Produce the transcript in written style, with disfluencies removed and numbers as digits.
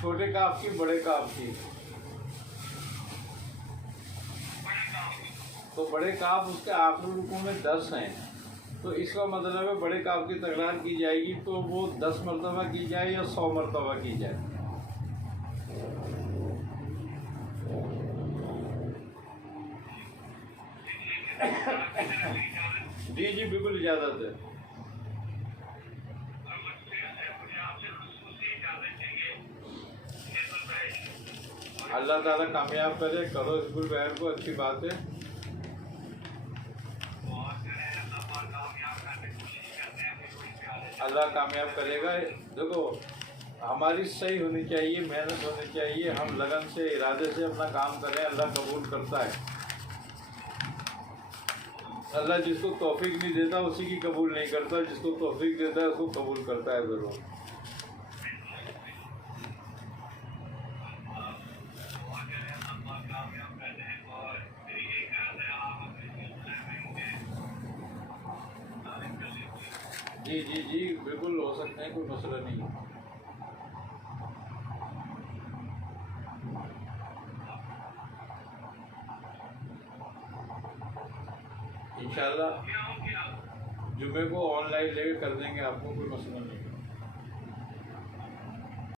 छोटे काफ की, बड़े काफ की? तो बड़े काफ उसके आखिरी रुकू में 10 हैं, तो इसका मतलब है बड़े काफ की तकरार की जाएगी तो वो 10 मरतबा की जाए या 100 मरतबा की जाए? जी जी बिल्कुल इजाज़त है। अल्लाह ताला कामयाब करे, करो स्कूल बहन को, अच्छी बात है। अल्लाह कामयाब करेगा। देखो हमारी सही होनी चाहिए, मेहनत होनी चाहिए, हम लगन से इरादे से अपना काम करें, अल्लाह कबूल करता है। अल्लाह जिसको तौफीक नहीं देता उसी की कबूल नहीं करता, जिसको तौफीक देता है उसको कबूल करता है ज़रूर। जी जी जी बिल्कुल हो सकते हैं, कोई मसला नहीं है। इंशाल्लाह जुमे को ऑनलाइन लेके कर देंगे आपको, कोई मसला नहीं।